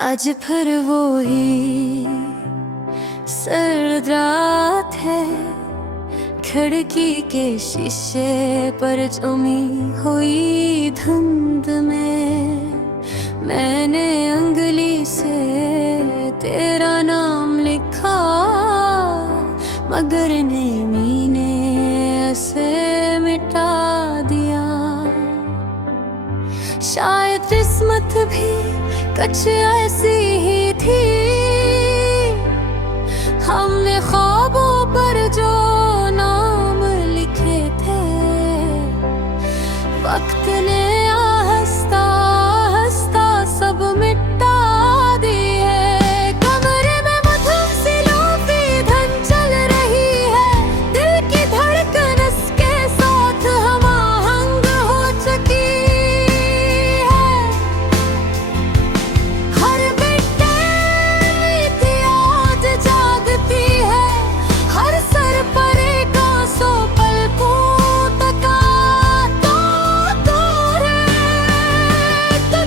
आज फिर वो ही सर्द रात है, खिड़की के शीशे पर जमी हुई धुंध में मैंने अंगली से तेरा नाम लिखा, मगर नेमी ने ऐसे मिटा दिया। शायद किस्मत भी कुछ ऐसी ही थी, हमने ख्वाबों पर जो नाम लिखे थे, वक्त ने आहिस्ता आहिस्ता सब मिटा दिए। कमरे में मधुर सी लोफी धन चल रही है, दिल की धड़कन इसके साथ हम आहंग हो चुकी है। हर बेटे की याद जागती है, हर सर पर एक आंसू पलकों तक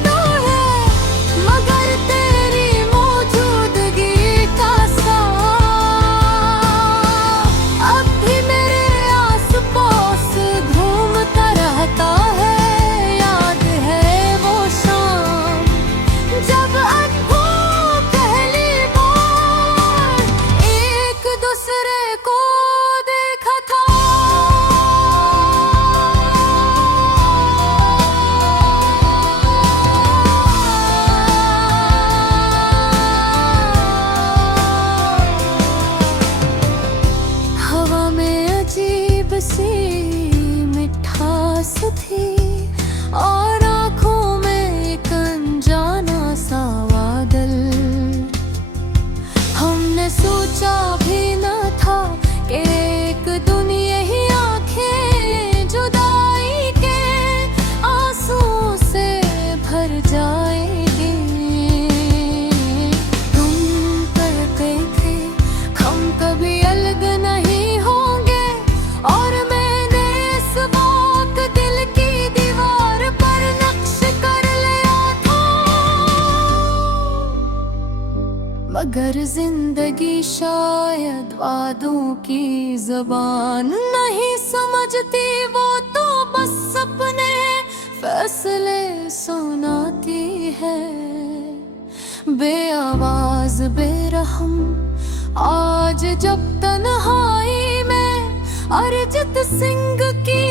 तो है, मगर तेरी मौजूदगी का अब भी मेरे आस पास घूमता रहता है। याद है वो शाम जब अनहोनी पहली बार एक दूसरे को देखा था। हवा में अजीब सी मिठास थी और आँखों में एक अनजाना सा बादल। हमने सोचा भी न था कि एक दुनिया ही आंखें जुदाई के आंसुओं से भर जाएगी। तुम कहते थे हम कभी अलग नहीं होंगे, और मैंने इस बात दिल की दीवार पर नक्श कर लिया था। मगर जिंदगी शायद वादों की जबान नहीं समझती, वो तो बस अपने फैसले सुनाती है। बेआवाज बेरहम आज जब तन्हाई में अरिजीत सिंह की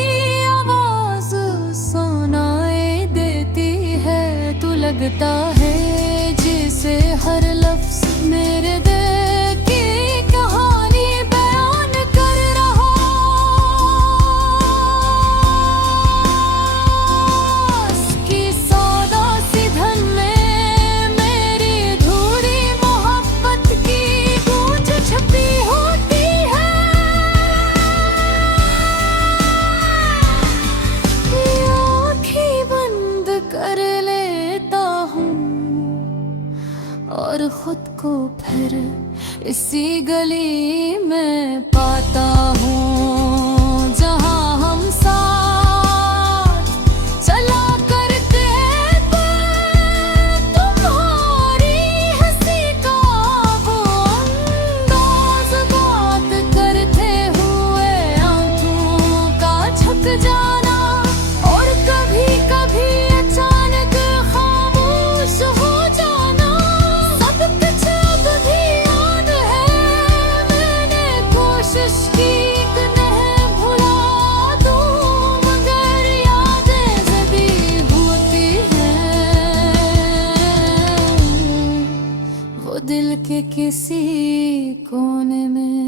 आवाज सुनाई देती है, तो लगता है जिसे हर लफ्ज मेरे दिल की कहानी बयान कर रहा। उसकी सौदा सी धन में मेरी अधूरी मोहब्बत की गूंज छपी होती है। आँखें बंद कर लेता हूँ और खुद को फिर इसी गली में पाता हूँ, जहाँ हम साथ चला करते थे। तुम्हारी हंसी का वो अंदाज, बात करते हुए आंखों का झुक जाना, और कभी कभी अचानक खामोश हो जाना। सब कुछ अब भी याद है, मैंने कोशिश की कि नहीं भुला दूं, मगर यादें ज़िंदी होती हैं वो दिल के किसी कोने में।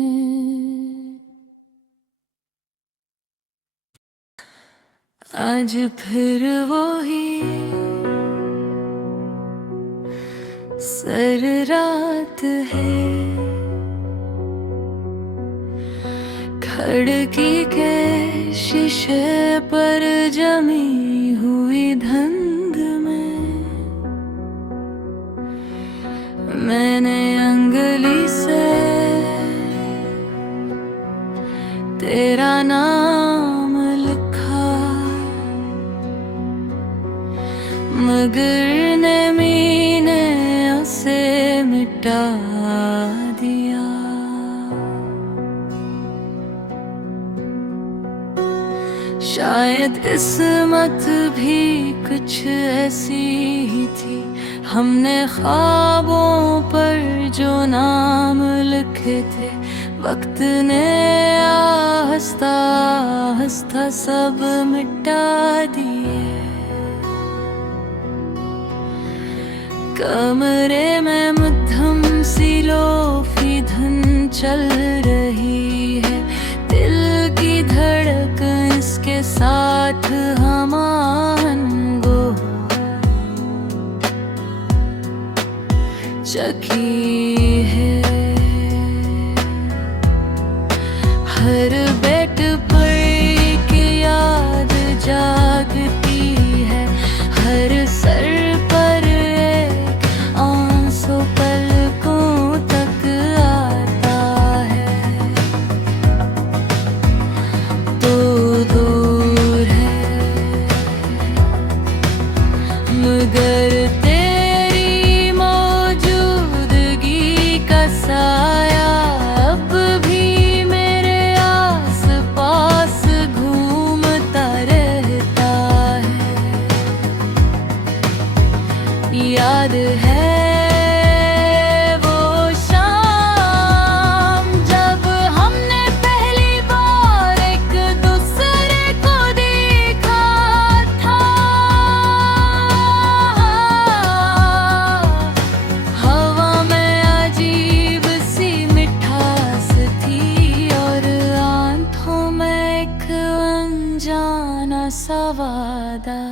आज फिर वो ही सर रात है, खिड़की के शीशे पर जमी हुई धुंध में मैंने अंगली से तेरा नाम लिखा, मगर नेमी ने मिटा दिया। शायद किस्मत भी कुछ ऐसी ही थी, हमने ख्वाबों पर जो नाम लिखे थे, वक्त ने आहिस्ता आहिस्ता सब मिटा दिए। कमरे में मध्यम सी लोफी धुन चल रही है, दिल की धड़कन इसके साथ हमांगो चकी है। हर बेट पर की याद जागती है, हर सर पर एक आंसू पलकों तक आता है। तो दूर है मगर तेरी मौजूदगी का साया अब भी मेरे आस पास घूमता रहता है। याद है वो शाम जब हमने पहली बार एक दूसरे को देखा था। हवा में अजीब सी मिठास थी और आंखों में एक अनजाना सा वादा।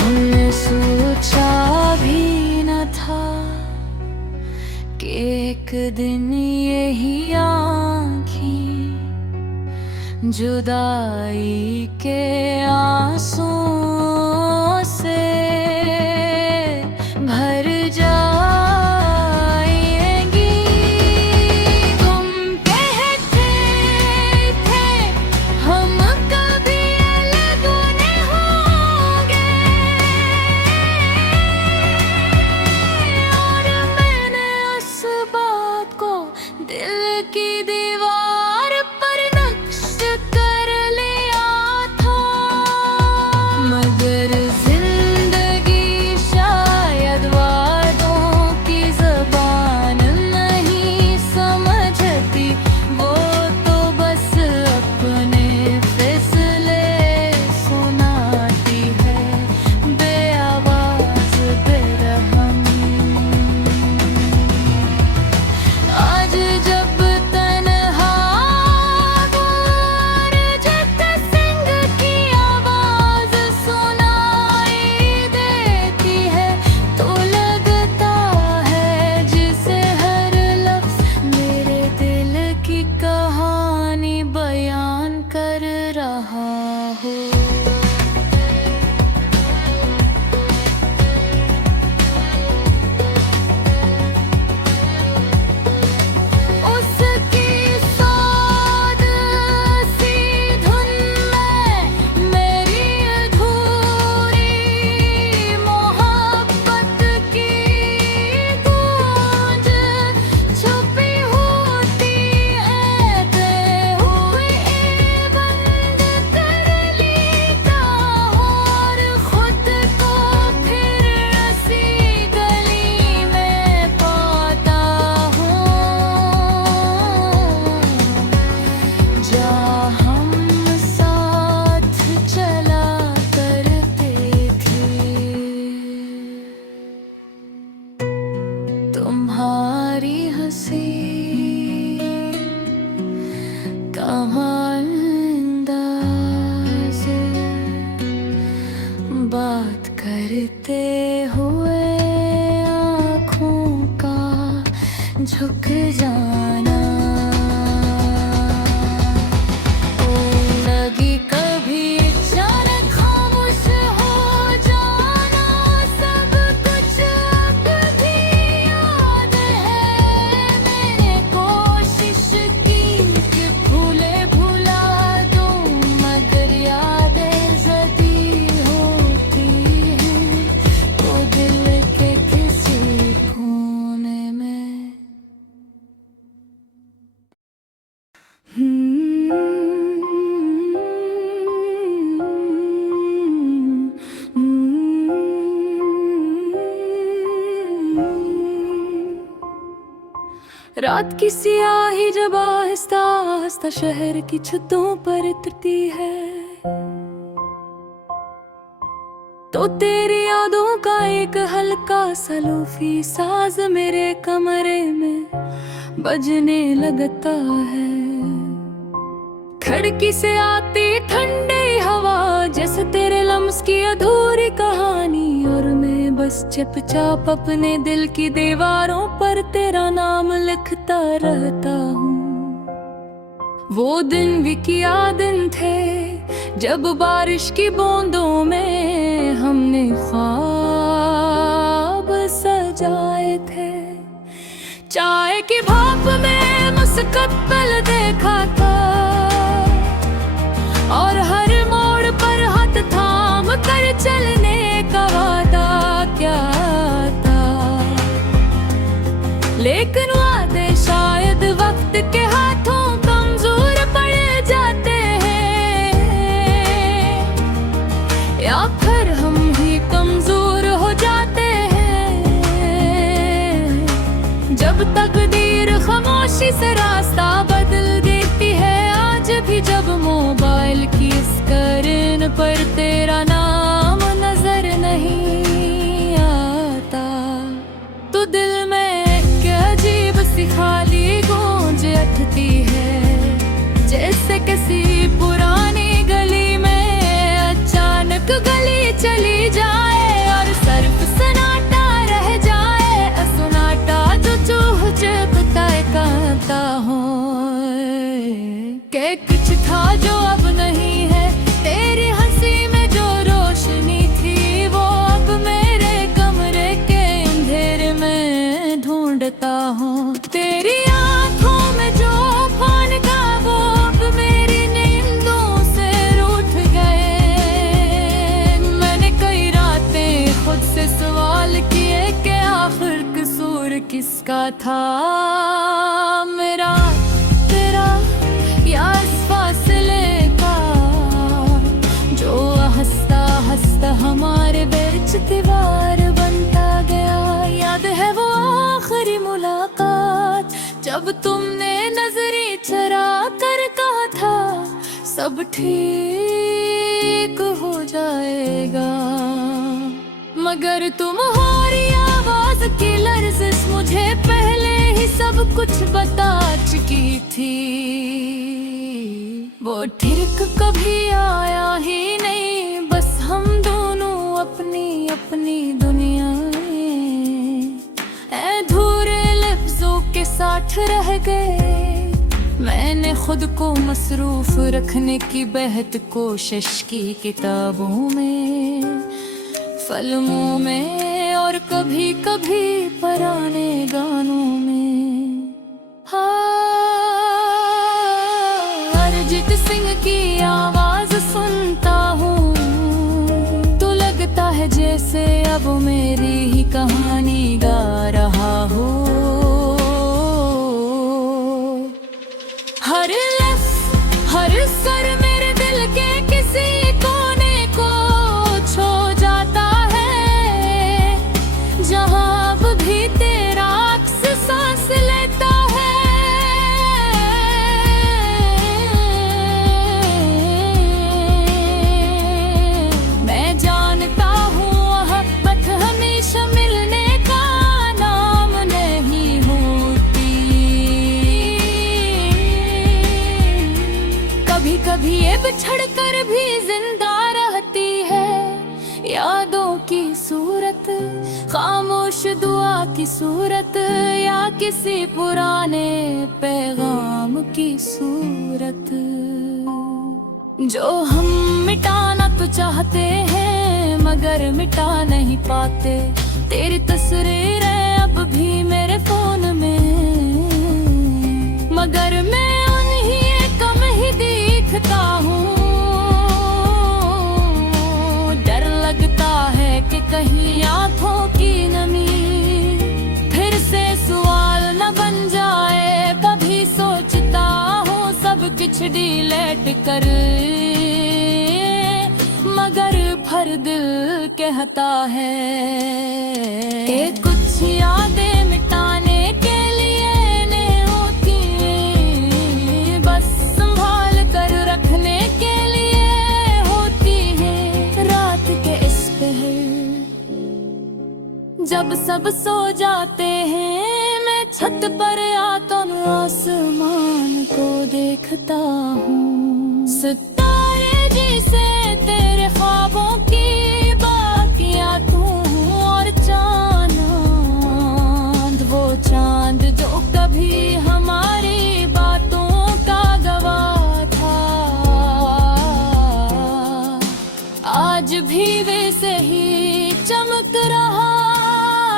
हमने सोचा भी न था कि एक दिन यही आँखें जुदाई के आंसुओं से भर जाएंगी। तुम कहते थे हम कभी अलग नहीं होंगे, और मैंने उस बात को दिल की दीवार पर नक्श कर लिया था। मगर जिंदगी शायद वादों की ज़बान नहीं समझती, वो तो बस अपने फैसले सुनाती है बेआवाज़ बेरहमी। आज जब तन्हा गुरजत सिंह की आवाज़ सुनाई देती है, तो लगता है जिसे हर लफ्ज़ मेरे दिल की कहानी बयान कर रहा हो। उसकी साद सी धुन में मेरी अधूरी मोहब्बत की गूंज छुपी होती है। ते हुए बंद कर लेता हूँ और खुद को फिर ऐसी गली में पाता हूँ जहाँ हम साथ चला करते थे। तुम्हारी हंसी कमाल अंदाज़, बात करते हुए आँखों का झुक जाना। लगी कभी अचानक खामोश हो जाना, सब कुछ अब भी याद है। मैंने कोशिश की कि भूले भुला दूं, मगर यादें ज़दी होती हैं, वो दिल रात की सियाही जब आहिस्ता आहिस्ता शहर की छतों पर उतरती है, तो तेरी यादों का एक हल्का सा लोफी साज मेरे कमरे में बजने लगता है। खिड़की से आती ठंडी हवा जैसे तेरे लम्स की अधूरी कहानी, और मैं बस चुपचाप अपने दिल की दीवारों पर तेरा नाम लिखता रहता हूँ। वो दिन भी क्या दिन थे जब बारिश की बूंदों में हमने ख्वाब सजाए थे। चाय की भाप में मुस्कत्तल देखा था, और हर मोड़ पर हाथ थाम कर चलने का वादा क्या था। लेकिन वादे शायद वक्त के हाथों कमजोर पड़ जाते हैं, या फिर हम ही कमजोर हो जाते हैं। जब तकदीर खामोशी से रास्ता बदल देती है, आज भी जब मोबाइल की स्क्रीन पर तेरा नाम नजर नहीं आता, तो दिल में एक अजीब सी खाली गूंज उठती है। जैसे किसी पुरानी गली में अचानक गली चली जाए और सिर्फ सन्नाटा रह जाए, सन्नाटा जो चूह चुभता कांता हो के कुछ था जो अब नहीं है। तेरी हंसी में जो रोशनी थी वो अब मेरे कमरे के अंधेरे में ढूंढता हूँ। तेरी आंखों में जो पान का वो अब मेरी नींदों से रूठ गए। मैंने कई रातें खुद से सवाल किए कि आखिर कसूर किसका था, मेरा तेरा या इस फासले का जो हंसता हंसता हमारे बीच दीवार बनता गया। याद है वो आखिरी मुलाकात जब तुमने नजरें चरा कर कहा था सब ठीक हो जाएगा, मगर तुम्हारी आवाज की लर्जिश मुझे पहले ही सब कुछ बता चुकी थी। वो ठिरक कभी आया ही नहीं, बस हम दोनों अपनी अपनी दुनिया में अधूरे लफ्जों के साथ रह गए। मैंने खुद को मसरूफ रखने की बेहद कोशिश की, किताबों में, फिल्मों में और कभी कभी पुराने गानों में। अरिजीत सिंह की आवाज सुनता हूँ तो लगता है जैसे अब मेरी ही कहानी गा रहा हो। हर लफ्ज़ हर सर मेरे दिल के किसी कोने को छू जाता है, जहाँ अब भी तेरा अक्स सांस लेता है। मैं जानता हूँ मोहब्बत हमेशा मिलने का नाम नहीं होती। कभी कभी ये बिछड़ कर भी जिंदा रहती है, यादों की सूरत, खामोश दुआ की सूरत, या किसी पुराने पैगाम की सूरत जो हम मिटाना तो चाहते हैं मगर मिटा नहीं पाते। तेरी तस्वीरें अब भी मेरे फोन में, मगर मैं उन्हीं कम ही दिखता हूँ। डर लगता है कि कहीं आंखों की नमी फिर से सवाल न बन जाए। कभी सोचता हूँ सब कुछ डिलीट कर, मगर फिर दिल कहता है कि कुछ यादें मिटाने के लिए जब सब सो जाते हैं मैं छत पर आतम आसमान को देखता हूँ। सितारे जैसे तेरे ख्वाबों की बाकियाँ तू, और चांद वो चांद जो कभी हमारी बातों का गवाह था, आज भी वैसे ही चमक रहा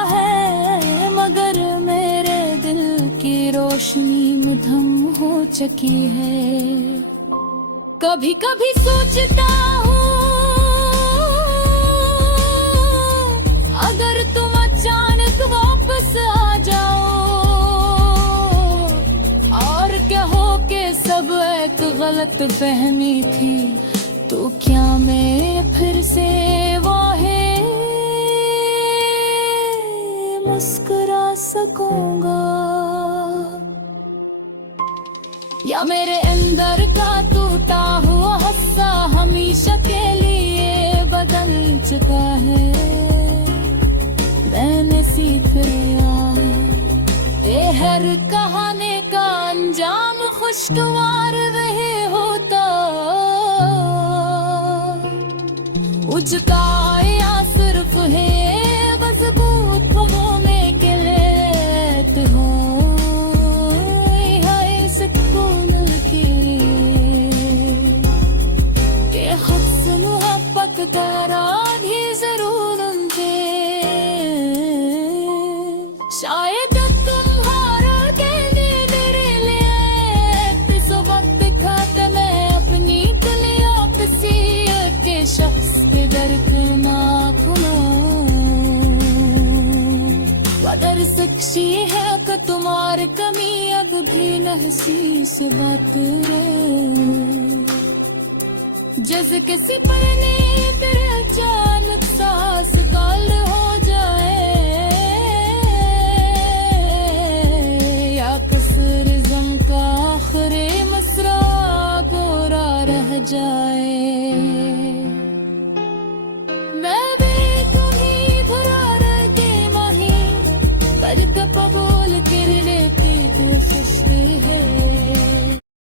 है, मगर मेरे दिल की रोशनी मधम हो चुकी है। कभी कभी सोचता हूँ अगर तुम अचानक वापस आ जाओ और कहो कि सब एक गलत फहमी थी, तो क्या मैं फिर से वाहे मुस्कुरा सकूंगा, या मेरे अंदर का टूटा हुआ हिस्सा हमेशा के लिए बदल चुका है। मैंने सीख लिया ये हर कहानी का अंजाम खुशगवार नहीं होता, उजका या सिर्फ है मजबूत होने के लिए हो सुकून के ये हफ्स मुहब्बत तेरा भी जरूर दे। शायद तुम्हारा कहने मेरे लिए इस वक्त खाता मैं अपनी कलियों किसी के शख्स के दर्द ना खुलो। वदर सच्ची है कि तुम्हारी कमी अब भी नहसी से बात रे, जैसे किसी पर ने तेरे अचानक सांस काल हो